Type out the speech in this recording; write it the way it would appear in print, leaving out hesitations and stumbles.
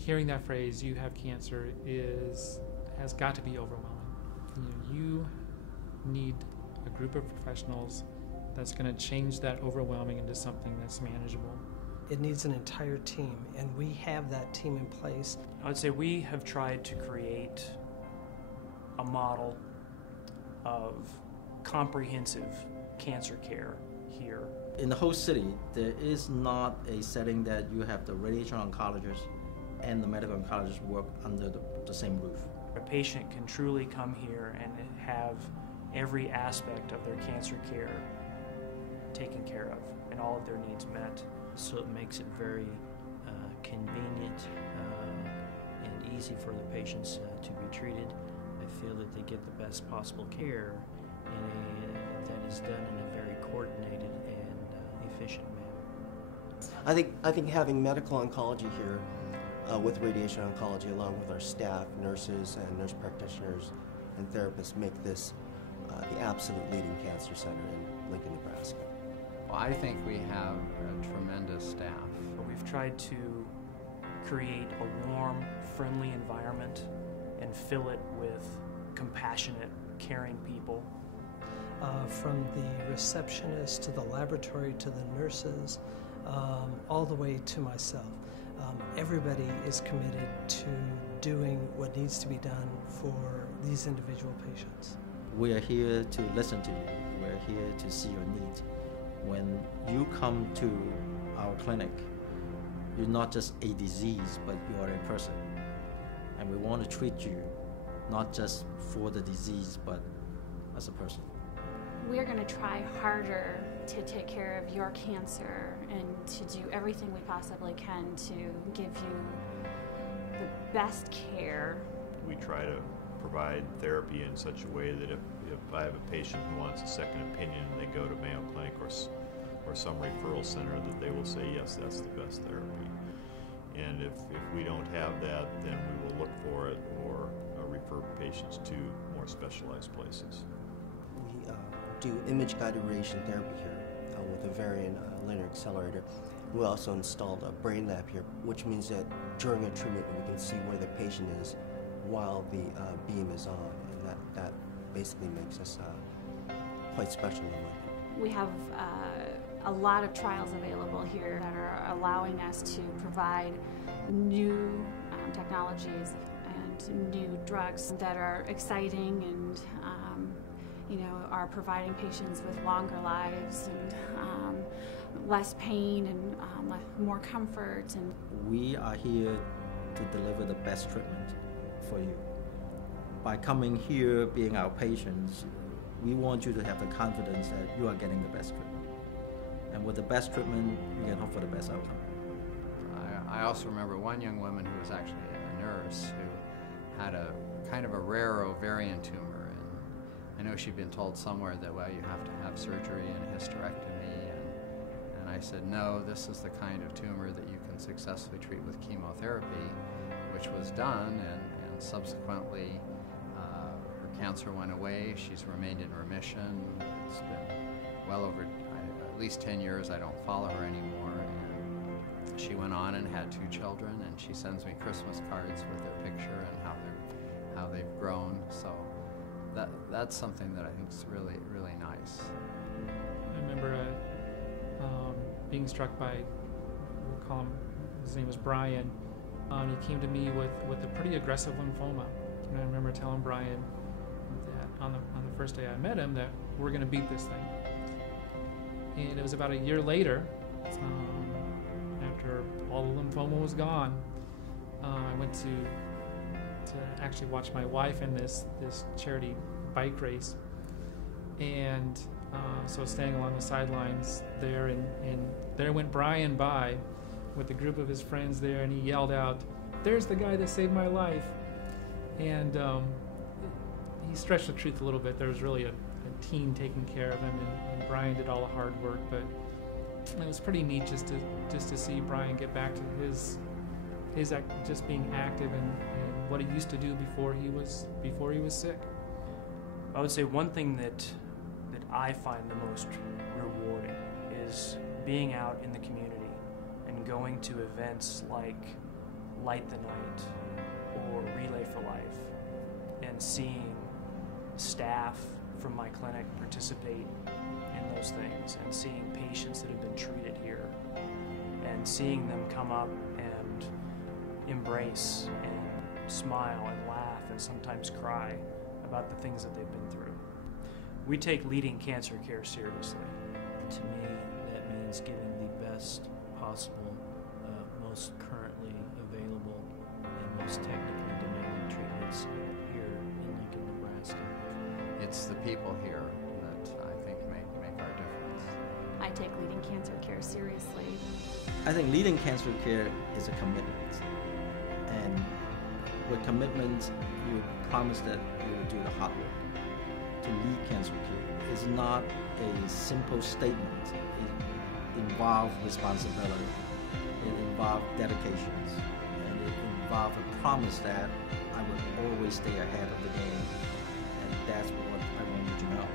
hearing that phrase, "you have cancer," has got to be overwhelming. You need a group of professionals that's going to change that overwhelming into something that's manageable. It needs an entire team, and we have that team in place. I would say we have tried to create a model of comprehensive cancer care here. In the whole city, there is not a setting that you have the radiation oncologist and the medical oncologist work under the same roof. A patient can truly come here and have every aspect of their cancer care taken care of and all of their needs met. So it makes it very convenient and easy for the patients to be treated. I feel that they get the best possible care that is done in a very coordinated and efficient manner. I think having medical oncology here with radiation oncology, along with our staff, nurses and nurse practitioners and therapists, make this the absolute leading cancer center in Lincoln, Nebraska. Well, I think we have a tremendous staff. We've tried to create a warm, friendly environment and fill it with compassionate, caring people. From the receptionist to the laboratory to the nurses, all the way to myself. Everybody is committed to doing what needs to be done for these individual patients. We are here to listen to you. We're here to see your need. When you come to our clinic, you're not just a disease, but you are a person. And we want to treat you not just for the disease, but as a person. We're going to try harder to take care of your cancer and to do everything we possibly can to give you the best care. We try to provide therapy in such a way that if I have a patient who wants a second opinion and they go to Mayo Clinic or some referral center, that they will say, yes, that's the best therapy. And if we don't have that, then we will look for it or refer patients to more specialized places. We do image-guided radiation therapy here with a variant linear accelerator. We also installed a brain lab here, which means that during a treatment we can see where the patient is while the beam is on, and that basically makes us quite special in life. We have a lot of trials available here that are allowing us to provide new technologies and new drugs that are exciting and are providing patients with longer lives and less pain and more comfort. And we are here to deliver the best treatment for you. By coming here, being our patients, we want you to have the confidence that you are getting the best treatment. And with the best treatment, you can hope for the best outcome. I also remember one young woman who was actually a nurse who had a kind of a rare ovarian tumor. And I know she'd been told somewhere that, well, you have to have surgery and a hysterectomy. And I said, no, this is the kind of tumor that you can successfully treat with chemotherapy, which was done, and subsequently her cancer went away. She's remained in remission. It's been well over at least 10 years I don't follow her anymore. And she went on and had 2 children, and she sends me Christmas cards with their picture and how they've grown. So that's something that I think is really, really nice. I remember being struck by, we'll call him, his name was Brian. He came to me with a pretty aggressive lymphoma. And I remember telling Brian that on the first day I met him that we're going to beat this thing. And it was about a year later, after all the lymphoma was gone, I went to actually watch my wife in this charity bike race. And so staying along the sidelines there, and there went Brian by with a group of his friends there, and he yelled out, "There's the guy that saved my life." And he stretched the truth a little bit. There was really a team taking care of him, and Brian did all the hard work, but it was pretty neat just to see Brian get back to his just being active and what he used to do before he was sick. I would say one thing that I find the most rewarding is being out in the community and going to events like Light the Night or Relay for Life, and seeing staff from my clinic participate in those things, and seeing patients that have been treated here, and seeing them come up and embrace and smile and laugh and sometimes cry about the things that they've been through. We take leading cancer care seriously. To me, that means giving the best possible, most currently available, and most technically demanding treatments here in Lincoln, Nebraska. It's the people here that I think make our difference. I take leading cancer care seriously. I think leading cancer care is a commitment. And with commitment, you promise that you will do the hard work. To lead cancer care is not a simple statement. It involves responsibility. It involves dedications. And it involves a promise that I will always stay ahead of the game. And that's what I want you to know.